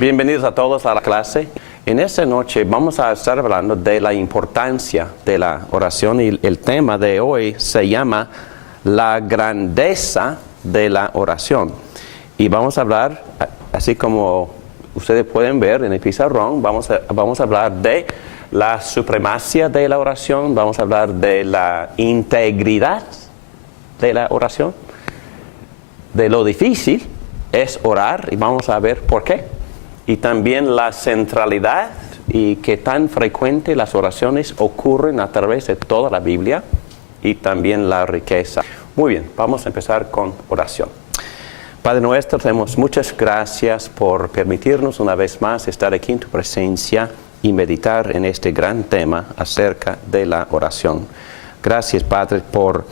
Bienvenidos a todos a la clase. En esta noche vamos a estar hablando de la importancia de la oración y el tema de hoy se llama la grandeza de la oración. Y vamos a hablar, así como ustedes pueden ver en el pizarrón, vamos a hablar de la supremacía de la oración, vamos a hablar de la integridad de la oración, de lo difícil es orar y vamos a ver por qué. Y también la centralidad y qué tan frecuente las oraciones ocurren a través de toda la Biblia y también la riqueza. Muy bien, vamos a empezar con oración. Padre nuestro, te damos muchas gracias por permitirnos una vez más estar aquí en tu presencia y meditar en este gran tema acerca de la oración. Gracias, Padre, por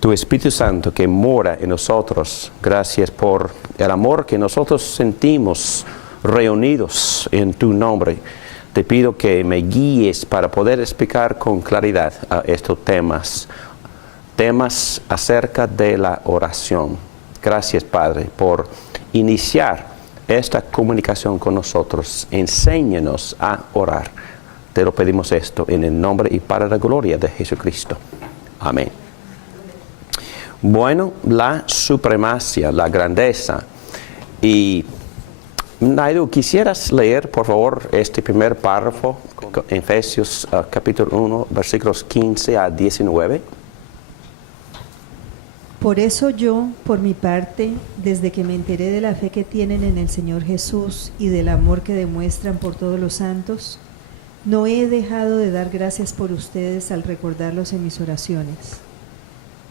tu Espíritu Santo que mora en nosotros. Gracias por el amor que nosotros sentimos reunidos en tu nombre. Te pido que me guíes para poder explicar con claridad estos temas acerca de la oración. Gracias, Padre, por iniciar esta comunicación con nosotros. Enséñanos a orar. Te lo pedimos esto en el nombre y para la gloria de Jesucristo. Amén. Bueno, la supremacía, la grandeza. Y Naidu, ¿quisieras leer, por favor, este primer párrafo, Efesios capítulo 1, versículos 15 a 19? Por eso yo, por mi parte, desde que me enteré de la fe que tienen en el Señor Jesús y del amor que demuestran por todos los santos, no he dejado de dar gracias por ustedes al recordarlos en mis oraciones.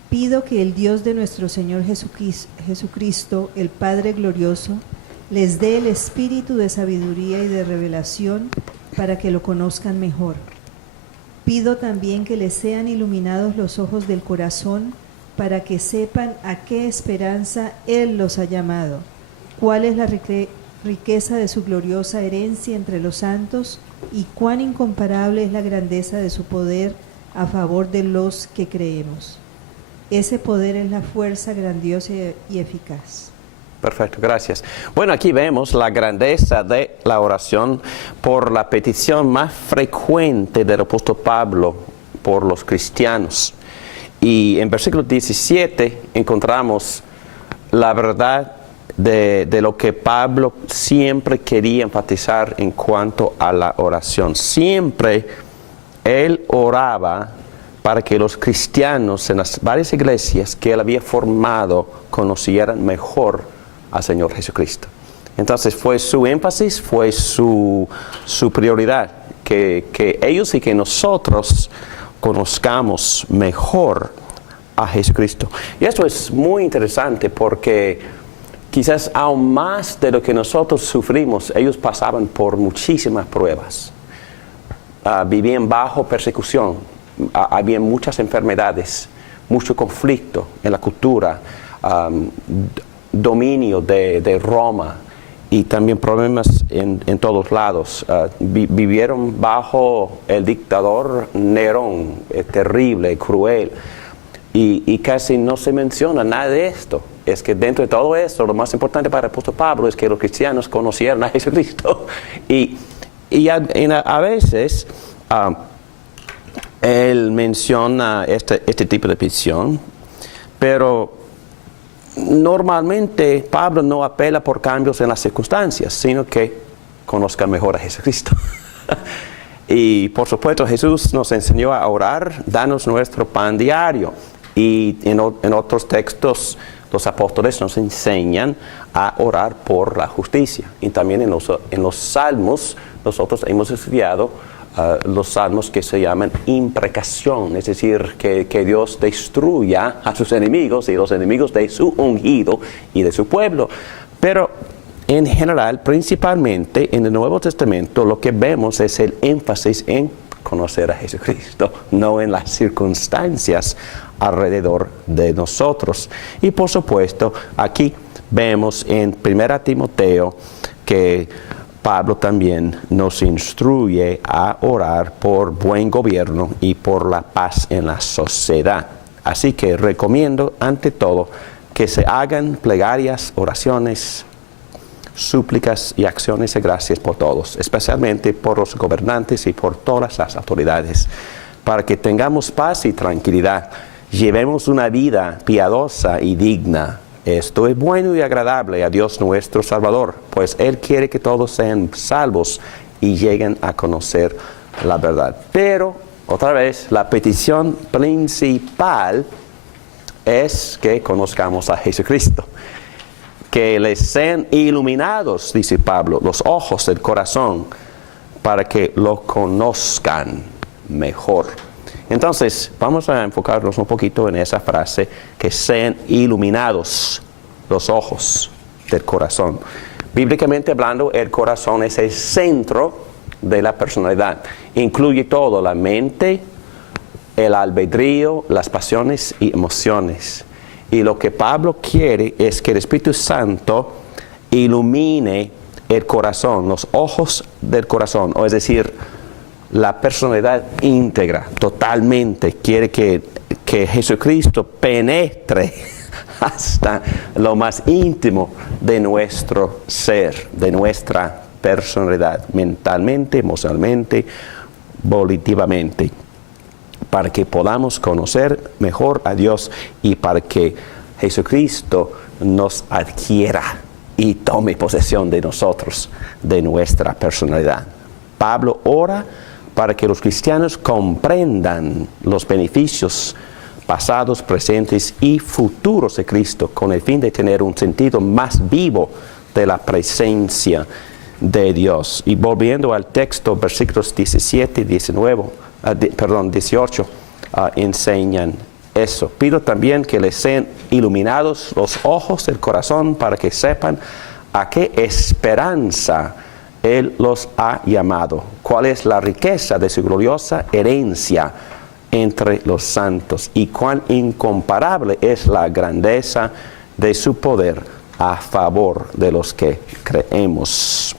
Pido que el Dios de nuestro Señor Jesucristo, el Padre glorioso, les dé el espíritu de sabiduría y de revelación para que lo conozcan mejor. Pido también que les sean iluminados los ojos del corazón para que sepan a qué esperanza Él los ha llamado, cuál es la riqueza de su gloriosa herencia entre los santos y cuán incomparable es la grandeza de su poder a favor de los que creemos. Ese poder es la fuerza grandiosa y eficaz. Perfecto, gracias. Bueno, aquí vemos la grandeza de la oración por la petición más frecuente del apóstol Pablo por los cristianos. Y en versículo 17 encontramos la verdad de lo que Pablo siempre quería enfatizar en cuanto a la oración. Siempre él oraba para que los cristianos en las varias iglesias que él había formado conocieran mejor al Señor Jesucristo. Entonces fue su énfasis, fue su prioridad, que ellos y que nosotros conozcamos mejor a Jesucristo. Y esto es muy interesante porque quizás aún más de lo que nosotros sufrimos, ellos pasaban por muchísimas pruebas. Vivían bajo persecución, había muchas enfermedades, mucho conflicto en la cultura, dominio de Roma y también problemas en todos lados. Vivieron bajo el dictador Nerón, terrible, cruel, y casi no se menciona nada de esto. Es que dentro de todo esto, lo más importante para el apóstol Pablo es que los cristianos conocieran a Jesucristo. Y a veces él menciona este tipo de petición, pero normalmente Pablo no apela por cambios en las circunstancias, sino que conozcan mejor a Jesucristo. Y por supuesto Jesús nos enseñó a orar, danos nuestro pan diario. Y en otros textos los apóstoles nos enseñan a orar por la justicia. Y también en los salmos nosotros hemos estudiado los salmos que se llaman imprecación, es decir, que Dios destruya a sus enemigos y los enemigos de su ungido y de su pueblo. Pero en general, principalmente en el Nuevo Testamento, lo que vemos es el énfasis en conocer a Jesucristo, no en las circunstancias alrededor de nosotros. Y por supuesto, aquí vemos en 1 Timoteo que Pablo también nos instruye a orar por buen gobierno y por la paz en la sociedad. Así que recomiendo ante todo que se hagan plegarias, oraciones, súplicas y acciones de gracias por todos, especialmente por los gobernantes y por todas las autoridades, para que tengamos paz y tranquilidad, llevemos una vida piadosa y digna. Esto es bueno y agradable a Dios nuestro Salvador, pues Él quiere que todos sean salvos y lleguen a conocer la verdad. Pero, otra vez, la petición principal es que conozcamos a Jesucristo. Que les sean iluminados, dice Pablo, los ojos del corazón, para que lo conozcan mejor. Entonces, vamos a enfocarnos un poquito en esa frase, que sean iluminados los ojos del corazón. Bíblicamente hablando, el corazón es el centro de la personalidad. Incluye todo, la mente, el albedrío, las pasiones y emociones. Y lo que Pablo quiere es que el Espíritu Santo ilumine el corazón, los ojos del corazón, o es decir, la personalidad íntegra, totalmente. Quiere que Jesucristo penetre hasta lo más íntimo de nuestro ser, de nuestra personalidad, mentalmente, emocionalmente, volitivamente, para que podamos conocer mejor a Dios y para que Jesucristo nos adquiera y tome posesión de nosotros, de nuestra personalidad. Pablo ora para que los cristianos comprendan los beneficios pasados, presentes y futuros de Cristo, con el fin de tener un sentido más vivo de la presencia de Dios. Y volviendo al texto, versículos 17 y 18 enseñan eso. Pido también que les sean iluminados los ojos del corazón para que sepan a qué esperanza Él los ha llamado, cuál es la riqueza de su gloriosa herencia entre los santos y cuán incomparable es la grandeza de su poder a favor de los que creemos.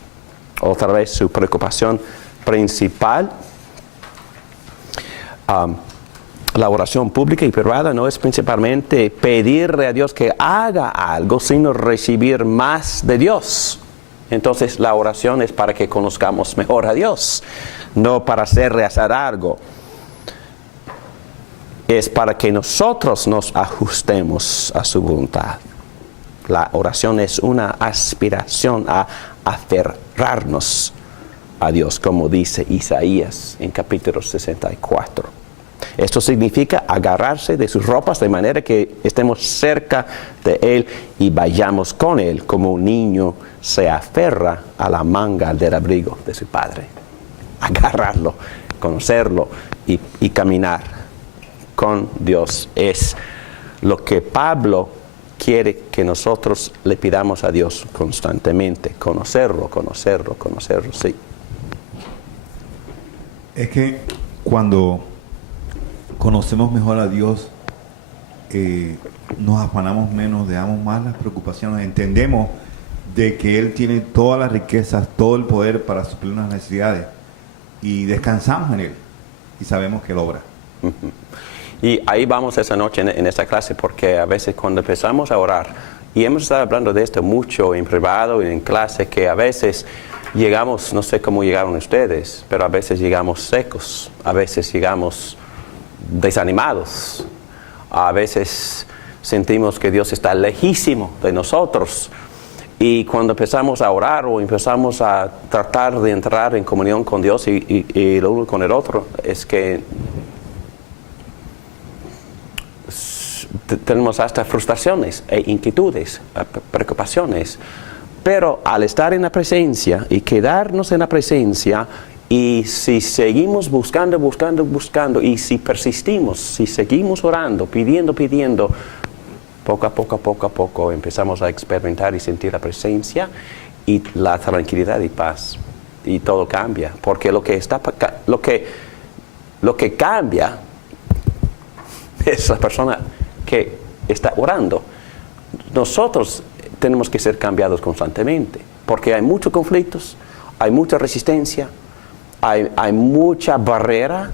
Otra vez su preocupación principal, la oración pública y privada no es principalmente pedirle a Dios que haga algo, sino recibir más de Dios. Entonces la oración es para que conozcamos mejor a Dios, no para hacerle hacer algo. Es para que nosotros nos ajustemos a su voluntad. La oración es una aspiración a aferrarnos a Dios, como dice Isaías en capítulo 64. Esto significa agarrarse de sus ropas de manera que estemos cerca de Él y vayamos con Él, como un niño se aferra a la manga del abrigo de su padre. Agarrarlo, conocerlo y caminar con Dios es lo que Pablo quiere que nosotros le pidamos a Dios constantemente. Conocerlo, sí. Es que cuando conocemos mejor a Dios, nos afanamos menos, dejamos más las preocupaciones, entendemos de que Él tiene todas las riquezas, todo el poder para suplir nuestras necesidades y descansamos en Él y sabemos que Él obra. Y ahí vamos esa noche en esta clase, porque a veces cuando empezamos a orar, y hemos estado hablando de esto mucho en privado y en clase, que a veces llegamos, no sé cómo llegaron ustedes, pero a veces llegamos secos, a veces llegamos desanimados, a veces sentimos que Dios está lejísimo de nosotros. Y cuando empezamos a orar o empezamos a tratar de entrar en comunión con Dios y el uno con el otro, es que tenemos hasta frustraciones e inquietudes, preocupaciones. Pero al estar en la presencia y quedarnos en la presencia, y si seguimos buscando, y si persistimos, si seguimos orando, pidiendo, poco a poco empezamos a experimentar y sentir la presencia y la tranquilidad y paz. Y todo cambia, porque lo que cambia es la persona que está orando. Nosotros tenemos que ser cambiados constantemente, porque hay muchos conflictos, hay mucha resistencia, hay mucha barrera,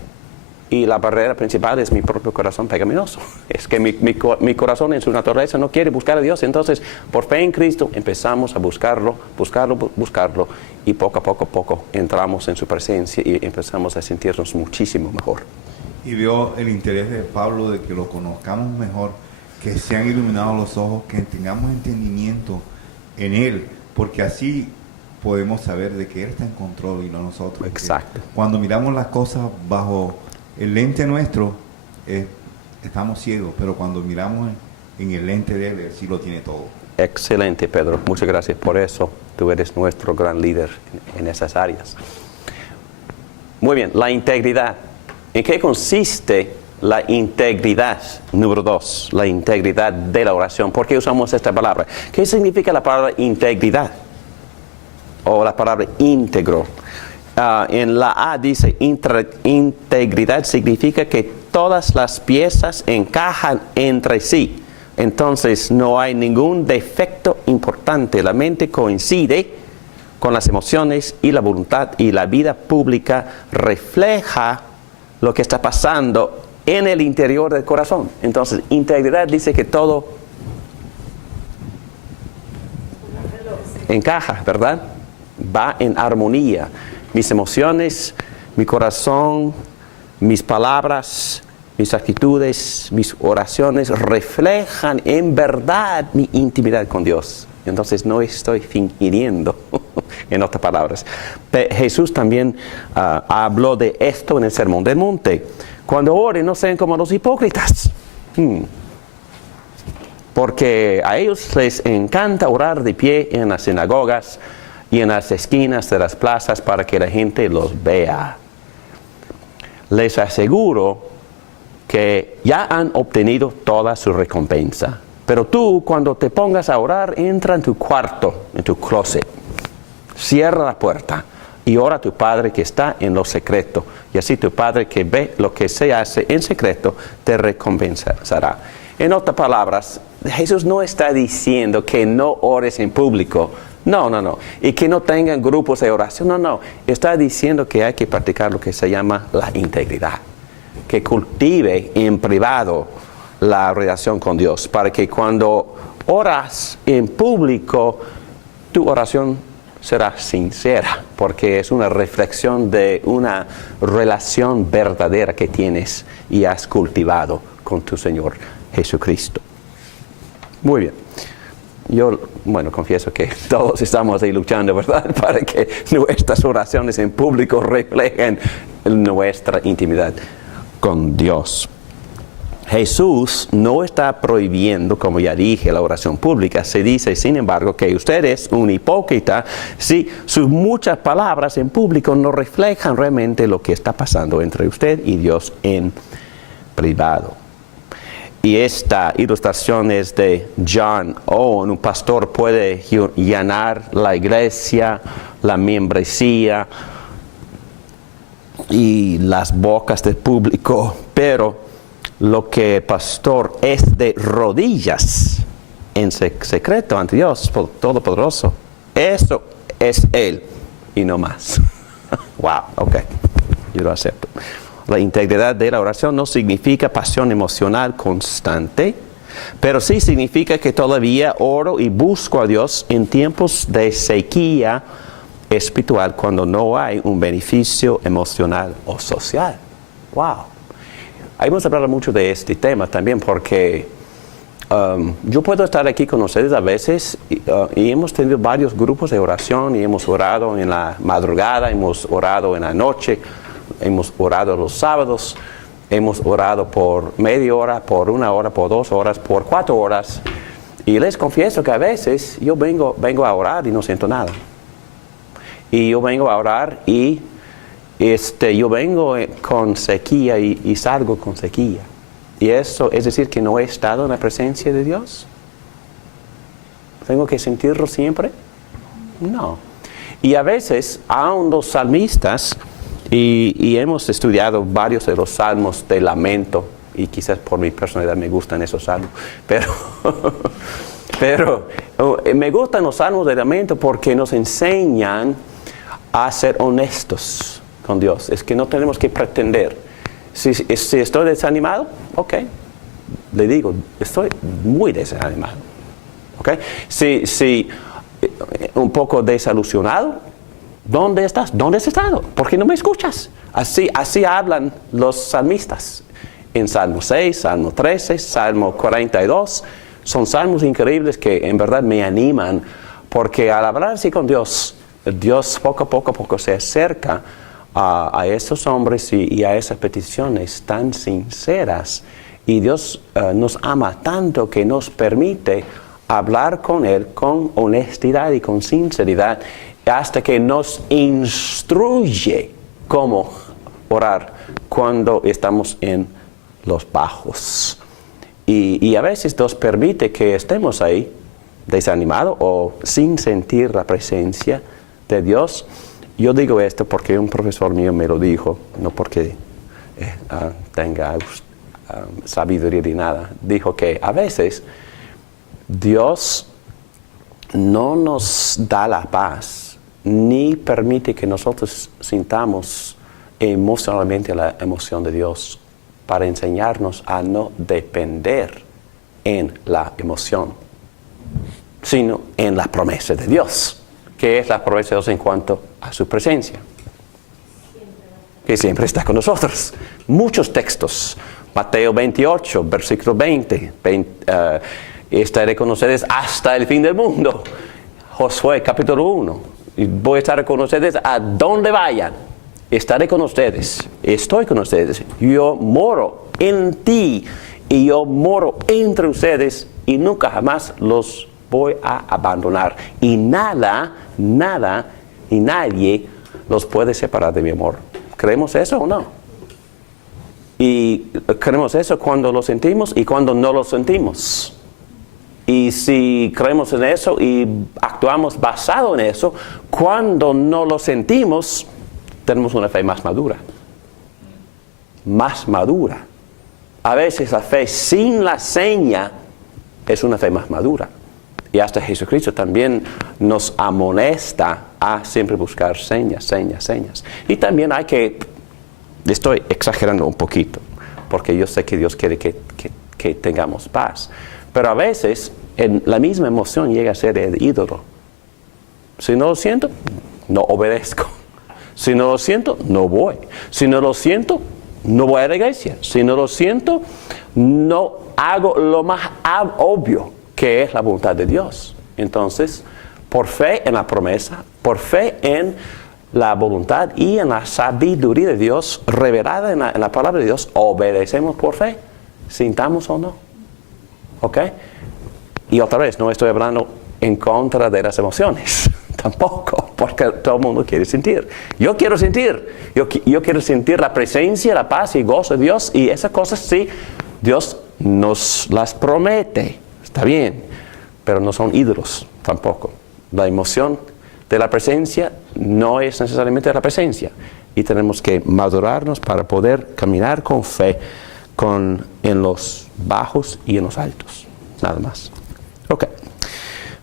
y la barrera principal es mi propio corazón pecaminoso. Es que mi corazón en su naturaleza no quiere buscar a Dios. Entonces, por fe en Cristo, empezamos a buscarlo, y poco a poco entramos en su presencia y empezamos a sentirnos muchísimo mejor. Y veo el interés de Pablo de que lo conozcamos mejor, que sean iluminados los ojos, que tengamos entendimiento en Él, porque así podemos saber de que Él está en control y no nosotros. Exacto. Cuando miramos las cosas bajo el lente nuestro, estamos ciegos, pero cuando miramos en el lente de Él sí lo tiene todo. Excelente, Pedro. Muchas gracias por eso. Tú eres nuestro gran líder en esas áreas. Muy bien, la integridad. ¿En qué consiste la integridad? Número 2, la integridad de la oración. ¿Por qué usamos esta palabra? ¿Qué significa la palabra integridad? O la palabra íntegro. En la A dice integridad significa que todas las piezas encajan entre sí. Entonces no hay ningún defecto importante. La mente coincide con las emociones y la voluntad, y la vida pública refleja lo que está pasando en el interior del corazón. Entonces, integridad dice que todo encaja, ¿verdad? Va en armonía. Mis emociones, mi corazón, mis palabras, mis actitudes, mis oraciones reflejan en verdad mi intimidad con Dios. Entonces no estoy fingiendo, en otras palabras. Jesús también habló de esto en el Sermón del Monte. Cuando oren, no sean como los hipócritas. Porque a ellos les encanta orar de pie en las sinagogas y en las esquinas de las plazas para que la gente los vea. Les aseguro que ya han obtenido toda su recompensa. Pero tú, cuando te pongas a orar, entra en tu cuarto, en tu closet, cierra la puerta y ora a tu Padre que está en lo secreto. Y así tu Padre que ve lo que se hace en secreto te recompensará. En otras palabras, Jesús no está diciendo que no ores en público. No. Y que no tengan grupos de oración. No. Está diciendo que hay que practicar lo que se llama la integridad. Que cultive en privado la relación con Dios, para que cuando oras en público, tu oración será sincera, porque es una reflexión de una relación verdadera que tienes y has cultivado con tu Señor Jesucristo. Muy bien. Yo, confieso que todos estamos ahí luchando, ¿verdad? Para que nuestras oraciones en público reflejen nuestra intimidad con Dios. Jesús no está prohibiendo, como ya dije, la oración pública. Se dice, sin embargo, que usted es un hipócrita si sus muchas palabras en público no reflejan realmente lo que está pasando entre usted y Dios en privado. Y esta ilustración es de John Owen. Un pastor puede llenar la iglesia, la membresía y las bocas del público, pero lo que pastor es de rodillas en secreto ante Dios Todopoderoso, eso es Él y no más. Wow, ok, yo lo acepto. La integridad de la oración no significa pasión emocional constante, pero sí significa que todavía oro y busco a Dios en tiempos de sequía espiritual, cuando no hay un beneficio emocional o social. Wow. Hemos hablado mucho de este tema también porque yo puedo estar aquí con ustedes a veces y hemos tenido varios grupos de oración y hemos orado en la madrugada, hemos orado en la noche, hemos orado los sábados, hemos orado por media hora, por 1 hora, por 2 horas, por 4 horas. Y les confieso que a veces yo vengo a orar y no siento nada. Y yo vengo a orar y yo vengo con sequía y salgo con sequía. Y eso es decir que no he estado en la presencia de Dios. ¿Tengo que sentirlo siempre? No. Y a veces, aun los salmistas, y hemos estudiado varios de los salmos de lamento, y quizás por mi personalidad me gustan esos salmos, pero me gustan los salmos de lamento porque nos enseñan a ser honestos con Dios. Es que no tenemos que pretender. Si estoy desanimado, ok. Le digo, estoy muy desanimado. ¿Ok? Si un poco desilusionado, ¿dónde estás? ¿Dónde has estado? ¿Por qué no me escuchas? Así hablan los salmistas. En Salmo 6, Salmo 13, Salmo 42. Son salmos increíbles que en verdad me animan, porque al hablar así con Dios, Dios poco a poco se acerca a esos hombres y a esas peticiones tan sinceras. Y Dios nos ama tanto que nos permite hablar con Él con honestidad y con sinceridad, hasta que nos instruye cómo orar cuando estamos en los bajos. Y a veces Dios permite que estemos ahí desanimados o sin sentir la presencia de Dios. Yo digo esto porque un profesor mío me lo dijo, no porque tenga sabiduría ni nada. Dijo que a veces Dios no nos da la paz ni permite que nosotros sintamos emocionalmente la emoción de Dios para enseñarnos a no depender en la emoción, sino en la promesa de Dios, que es la promesa de Dios en cuanto a su presencia, que siempre está con nosotros. Muchos textos, Mateo 28, versículo 20, estaré con ustedes hasta el fin del mundo. Josué capítulo 1, voy a estar con ustedes a donde vayan. Estaré con ustedes, estoy con ustedes, yo moro en ti y yo moro entre ustedes y nunca jamás los voy a abandonar. Y nada y nadie los puede separar de mi amor. ¿Creemos eso o no? Y creemos eso cuando lo sentimos y cuando no lo sentimos. Y si creemos en eso y actuamos basado en eso, cuando no lo sentimos, tenemos una fe más madura. Más madura. A veces la fe sin la seña es una fe más madura. Y hasta Jesucristo también nos amonesta a siempre buscar señas. Y también estoy exagerando un poquito, porque yo sé que Dios quiere que tengamos paz. Pero a veces en la misma emoción llega a ser el ídolo. Si no lo siento, no obedezco. Si no lo siento, no voy. Si no lo siento, no voy a la iglesia. Si no lo siento, no hago lo más obvio, que es la voluntad de Dios. Entonces, por fe en la promesa, por fe en la voluntad y en la sabiduría de Dios, revelada en la palabra de Dios, obedecemos por fe, sintamos o no. ¿Ok? Y otra vez, no estoy hablando en contra de las emociones. Tampoco, porque todo el mundo quiere sentir. Yo quiero sentir. Yo quiero sentir la presencia, la paz y gozo de Dios. Y esas cosas sí, Dios nos las promete. Está bien, pero no son ídolos tampoco. La emoción de la presencia no es necesariamente la presencia. Y tenemos que madurarnos para poder caminar con fe en los bajos y en los altos. Nada más. Ok.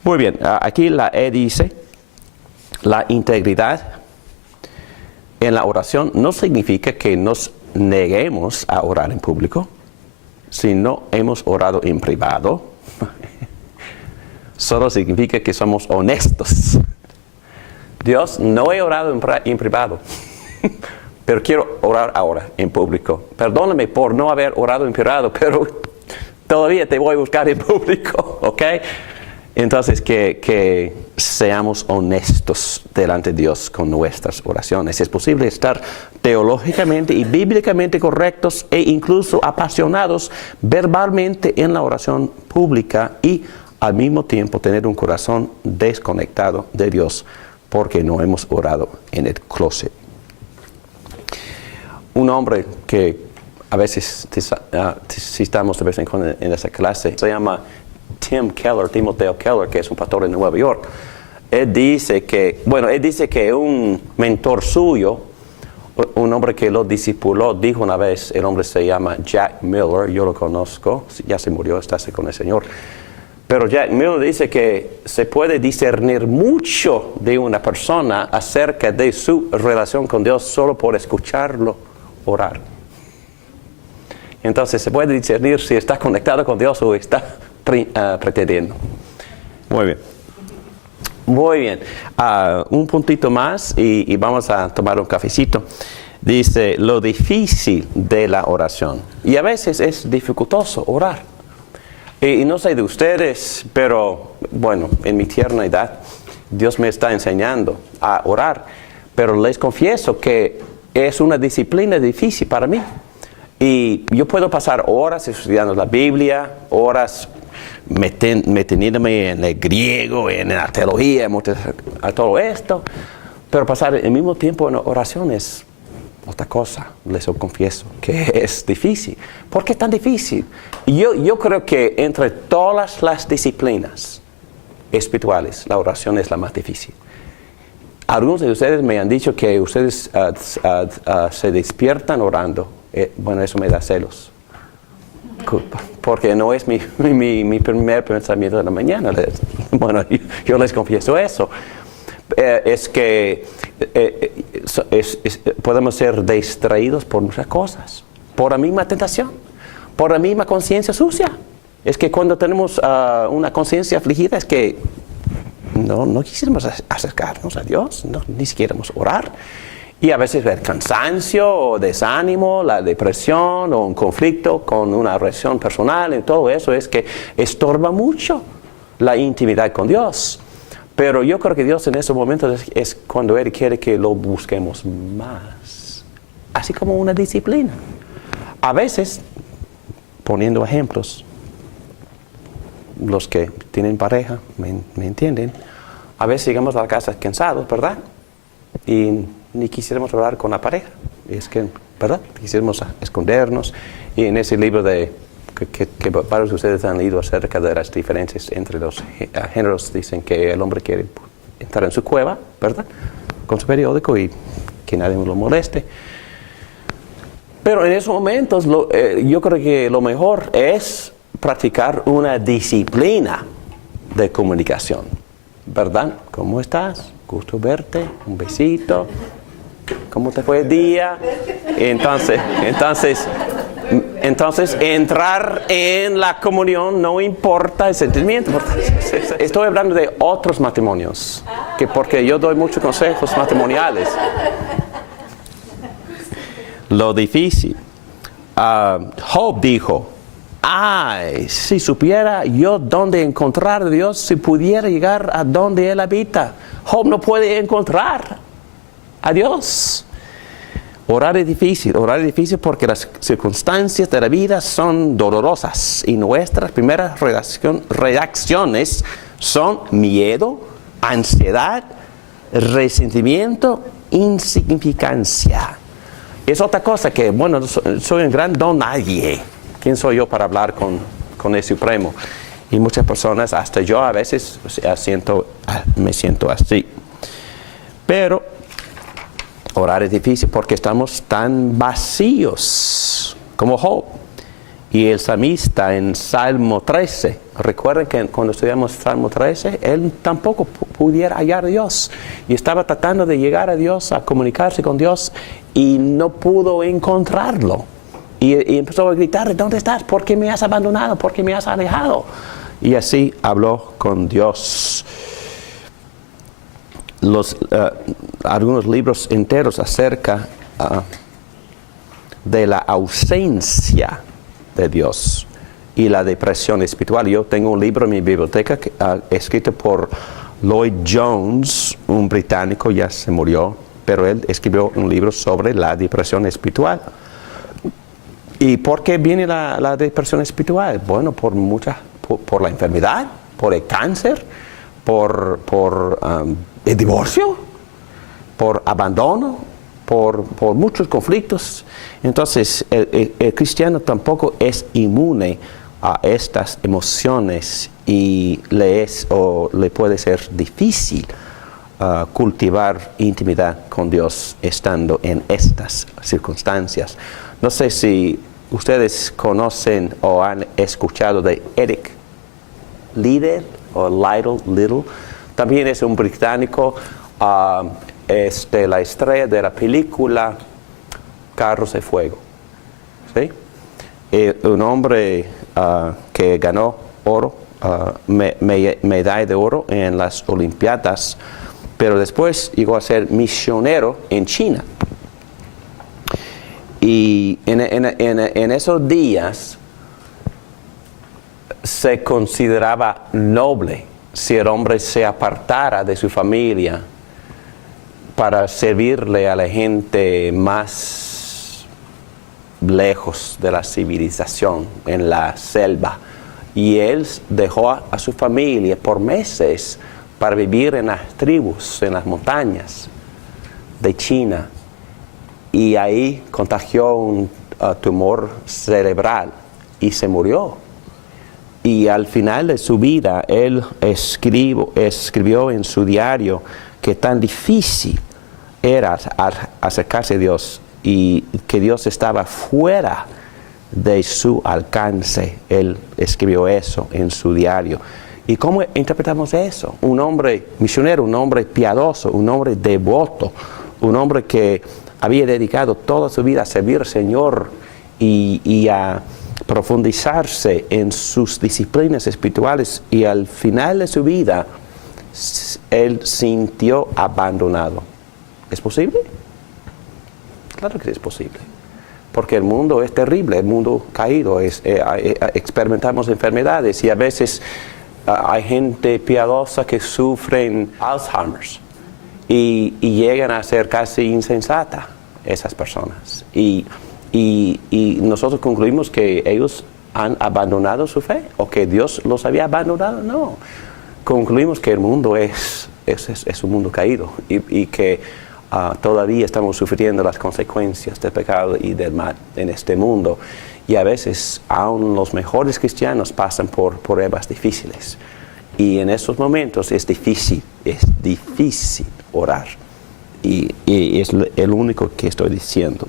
Muy bien. Aquí la E dice: la integridad en la oración no significa que nos neguemos a orar en público. Si no hemos orado en privado, solo significa que somos honestos. Dios, no he orado en privado, pero quiero orar ahora en público. Perdóname por no haber orado en privado, pero todavía te voy a buscar en público, ¿ok? Entonces, que seamos honestos delante de Dios con nuestras oraciones. Es posible estar teológicamente y bíblicamente correctos e incluso apasionados verbalmente en la oración pública y al mismo tiempo tener un corazón desconectado de Dios porque no hemos orado en el closet. Un hombre que a veces citamos de vez en cuando en esa clase se llama Timoteo Keller, que es un pastor en Nueva York. Él dice que un mentor suyo, un hombre que lo discipuló, dijo una vez, el hombre se llama Jack Miller, yo lo conozco, ya se murió, está con el Señor. Pero Jack Mill dice que se puede discernir mucho de una persona acerca de su relación con Dios solo por escucharlo orar. Entonces se puede discernir si está conectado con Dios o está pretendiendo. Muy bien. Muy bien. Un puntito más y vamos a tomar un cafecito. Dice, lo difícil de la oración. Y a veces es dificultoso orar. Y no sé de ustedes, pero bueno, en mi tierna edad, Dios me está enseñando a orar. Pero les confieso que es una disciplina difícil para mí. Y yo puedo pasar horas estudiando la Biblia, horas metiéndome en el griego, en la teología, a todo esto. Pero pasar el mismo tiempo en oración es otra cosa, les confieso, que es difícil. ¿Por qué es tan difícil? Yo creo que entre todas las disciplinas espirituales, la oración es la más difícil. Algunos de ustedes me han dicho que ustedes se despiertan orando. Bueno, eso me da celos. Porque no es mi primer pensamiento de la mañana. Bueno, yo les confieso eso. Es que podemos ser distraídos por muchas cosas, por la misma tentación, por la misma conciencia sucia. Es que cuando tenemos una conciencia afligida es que no quisiéramos acercarnos a Dios, ni siquiera orar. Y a veces el cansancio o desánimo, la depresión o un conflicto con una relación personal y todo eso es que estorba mucho la intimidad con Dios. Pero yo creo que Dios en esos momentos es cuando Él quiere que lo busquemos más. Así como una disciplina. A veces, poniendo ejemplos, los que tienen pareja me entienden. A veces llegamos a la casa cansados, ¿verdad? Y ni quisiéramos orar con la pareja. Es que, ¿verdad? Quisiéramos escondernos. Y en ese libro que varios de ustedes han leído acerca de las diferencias entre los géneros, dicen que el hombre quiere entrar en su cueva, ¿verdad? Con su periódico y que nadie lo moleste. Pero en esos momentos yo creo que lo mejor es practicar una disciplina de comunicación, ¿verdad? ¿Cómo estás? Gusto verte, un besito. ¿Cómo te fue el día? Entonces, entrar en la comunión no importa el sentimiento. Estoy hablando de otros matrimonios, porque yo doy muchos consejos matrimoniales. Lo difícil. Job dijo, ay, si supiera yo dónde encontrar a Dios, si pudiera llegar a donde Él habita. Job no puede encontrar a Dios. Orar es difícil porque las circunstancias de la vida son dolorosas y nuestras primeras reacciones son miedo, ansiedad, resentimiento, insignificancia. Es otra cosa que, bueno, soy un gran don nadie. ¿Quién soy yo para hablar con el Supremo? Y muchas personas, hasta yo a veces me siento así. Pero orar es difícil porque estamos tan vacíos como Job. Y el salmista en Salmo 13, recuerden que cuando estudiamos Salmo 13, él tampoco pudiera hallar a Dios. Y estaba tratando de llegar a Dios, a comunicarse con Dios, y no pudo encontrarlo. Y empezó a gritar, ¿dónde estás? ¿Por qué me has abandonado? ¿Por qué me has alejado? Y así habló con Dios. Algunos libros enteros acerca de la ausencia de Dios y la depresión espiritual. Yo tengo un libro en mi biblioteca escrito por Lloyd Jones, un británico, ya se murió, pero él escribió un libro sobre la depresión espiritual. ¿Y por qué viene la depresión espiritual? Bueno, por la enfermedad, por el cáncer, por el divorcio, por abandono, por muchos conflictos. Entonces, el cristiano tampoco es inmune a estas emociones y le puede ser difícil cultivar intimidad con Dios estando en estas circunstancias. No sé si ustedes conocen o han escuchado de Eric Little. También es un británico, la estrella de la película Carros de Fuego. ¿Sí? Un hombre que ganó oro, medalla de oro en las Olimpiadas, pero después llegó a ser misionero en China. Y en esos días se consideraba noble si el hombre se apartara de su familia para servirle a la gente más lejos de la civilización, en la selva. Y él dejó a su familia por meses para vivir en las tribus, en las montañas de China. Y ahí contagió un tumor cerebral y se murió. Y al final de su vida, él escribió en su diario que tan difícil era acercarse a Dios y que Dios estaba fuera de su alcance. Él escribió eso en su diario. ¿Y cómo interpretamos eso? Un hombre misionero, un hombre piadoso, un hombre devoto, un hombre que había dedicado toda su vida a servir al Señor y a profundizarse en sus disciplinas espirituales, y al final de su vida él sintió abandonado. ¿Es posible? Claro que es posible, porque el mundo es terrible, el mundo caído, experimentamos enfermedades y a veces hay gente piadosa que sufren Alzheimer's y llegan a ser casi insensata esas personas. Y nosotros concluimos que ellos han abandonado su fe o que Dios los había abandonado. No, concluimos que el mundo es un mundo caído y que todavía estamos sufriendo las consecuencias del pecado y del mal en este mundo. Y a veces aún los mejores cristianos pasan por pruebas difíciles. Y en esos momentos es difícil orar. Y es el único que estoy diciendo.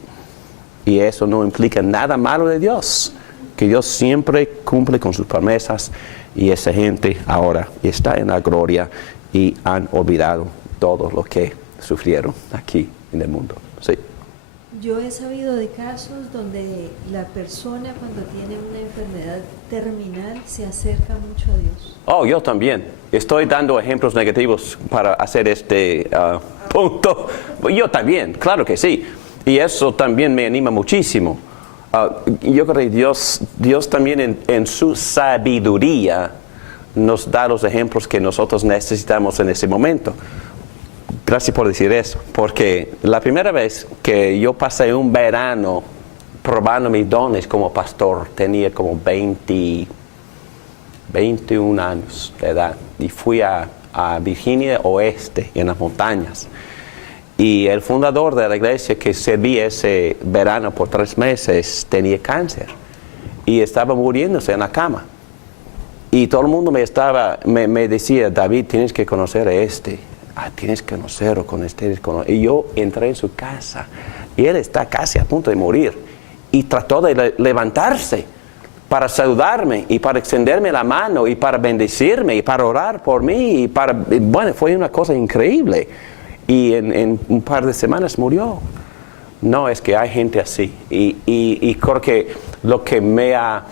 Y eso no implica nada malo de Dios, que Dios siempre cumple con sus promesas, y esa gente ahora está en la gloria y han olvidado todo lo que sufrieron aquí en el mundo. Sí. Yo he sabido de casos donde la persona, cuando tiene una enfermedad terminal, se acerca mucho a Dios. Oh, yo también. Estoy dando ejemplos negativos para hacer este punto. Yo también, claro que sí. Y eso también me anima muchísimo. Yo creo que Dios también en su sabiduría nos da los ejemplos que nosotros necesitamos en ese momento. Gracias por decir eso, porque la primera vez que yo pasé un verano probando mis dones como pastor, tenía como 21 años de edad, y fui a Virginia Oeste, en las montañas. Y el fundador de la iglesia que serví ese verano por 3 meses tenía cáncer y estaba muriéndose en la cama. Y todo el mundo me decía, David, tienes que conocer a este. Tienes que conocerlo con este. Y yo entré en su casa y él está casi a punto de morir. Y trató de levantarse para saludarme y para extenderme la mano y para bendecirme y para orar por mí. Bueno, fue una cosa increíble. Y en un par de semanas murió. No, es que hay gente así. Y creo que lo que me ha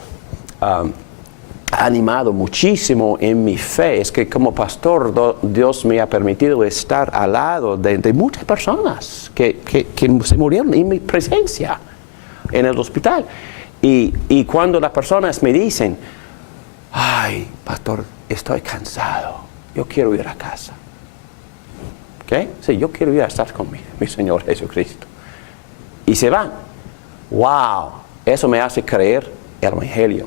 animado muchísimo en mi fe es que como pastor Dios me ha permitido estar al lado de muchas personas que se murieron en mi presencia en el hospital. Y cuando las personas me dicen, ay, pastor, estoy cansado, yo quiero ir a casa. ¿Okay? Sí, yo quiero ir a estar con mi Señor Jesucristo. Y se van. ¡Wow! Eso me hace creer el Evangelio.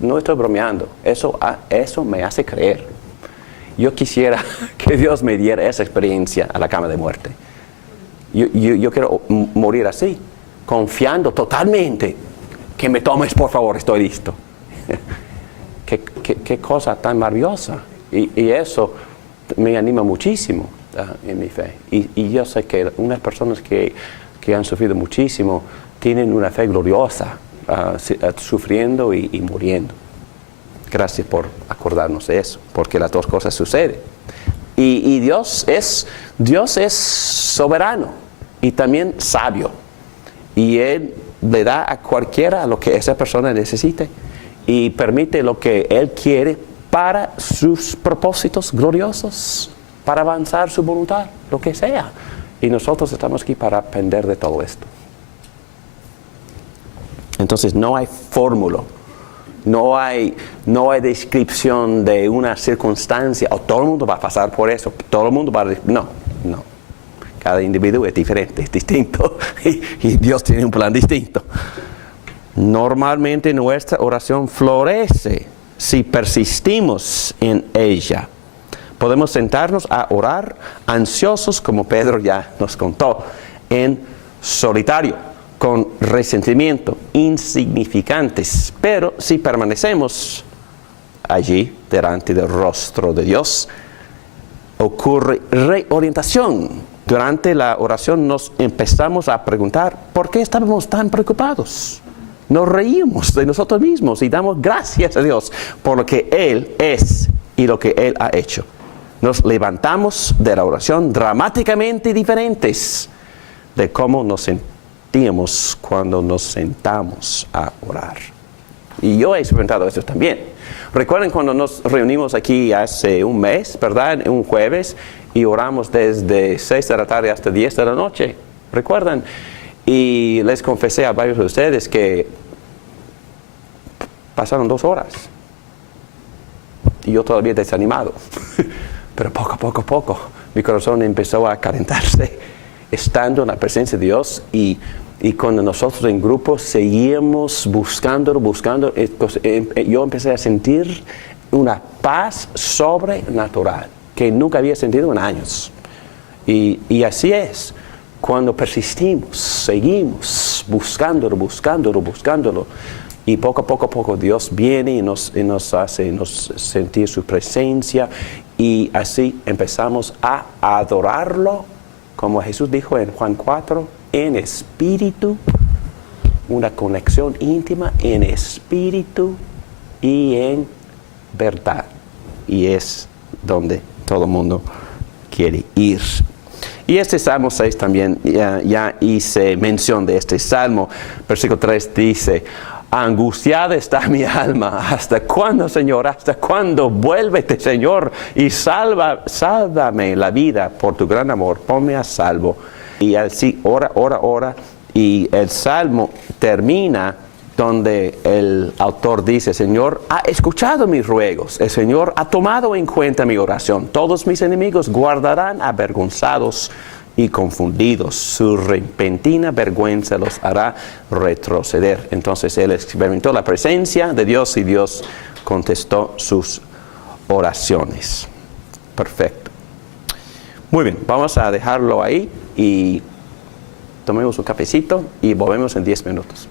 No estoy bromeando. Eso me hace creer. Yo quisiera que Dios me diera esa experiencia a la cama de muerte. Yo quiero morir así, confiando totalmente. Que me tomes, por favor, estoy listo. Qué cosa tan maravillosa. Y eso me anima muchísimo. En mi fe. Y yo sé que unas personas que han sufrido muchísimo tienen una fe gloriosa, sufriendo y muriendo. Gracias por acordarnos de eso, porque las dos cosas suceden. Y Dios es soberano y también sabio. Y Él le da a cualquiera lo que esa persona necesite y permite lo que Él quiere para sus propósitos gloriosos, para avanzar su voluntad, lo que sea. Y nosotros estamos aquí para aprender de todo esto. Entonces no hay fórmula, no hay descripción de una circunstancia, o todo el mundo va a pasar por eso, todo el mundo va a decir, no. Cada individuo es diferente, es distinto, y Dios tiene un plan distinto. Normalmente nuestra oración florece si persistimos en ella. Podemos sentarnos a orar ansiosos, como Pedro ya nos contó, en solitario, con resentimiento, insignificantes. Pero si permanecemos allí, delante del rostro de Dios, ocurre reorientación. Durante la oración nos empezamos a preguntar, ¿por qué estábamos tan preocupados? Nos reímos de nosotros mismos y damos gracias a Dios por lo que Él es y lo que Él ha hecho. Nos levantamos de la oración dramáticamente diferentes de cómo nos sentíamos cuando nos sentamos a orar. Y yo he experimentado eso también. Recuerden cuando nos reunimos aquí hace un mes, ¿verdad? Un jueves, y oramos desde 6 de la tarde hasta 10 de la noche. ¿Recuerdan? Y les confesé a varios de ustedes que pasaron 2 horas. Y yo todavía desanimado. Pero poco a poco, mi corazón empezó a calentarse, estando en la presencia de Dios. Y cuando nosotros en grupo seguíamos buscando, yo empecé a sentir una paz sobrenatural que nunca había sentido en años. Y así es, cuando persistimos, seguimos buscándolo, y poco a poco Dios viene y nos hace sentir su presencia, y así empezamos a adorarlo, como Jesús dijo en Juan 4, en espíritu, una conexión íntima en espíritu y en verdad. Y es donde todo el mundo quiere ir. Y este Salmo 6 también, ya hice mención de este Salmo. Versículo 3 dice, angustiada está mi alma. ¿Hasta cuándo, Señor? ¿Hasta cuándo? Vuélvete, Señor, y sálvame la vida por tu gran amor. Ponme a salvo. Y así, ora. Y el Salmo termina donde el autor dice, Señor, ha escuchado mis ruegos. El Señor ha tomado en cuenta mi oración. Todos mis enemigos guardarán avergonzados y confundidos. Su repentina vergüenza los hará retroceder. Entonces él experimentó la presencia de Dios y Dios contestó sus oraciones. Perfecto. Muy bien, vamos a dejarlo ahí y tomemos un cafecito y volvemos en 10 minutos.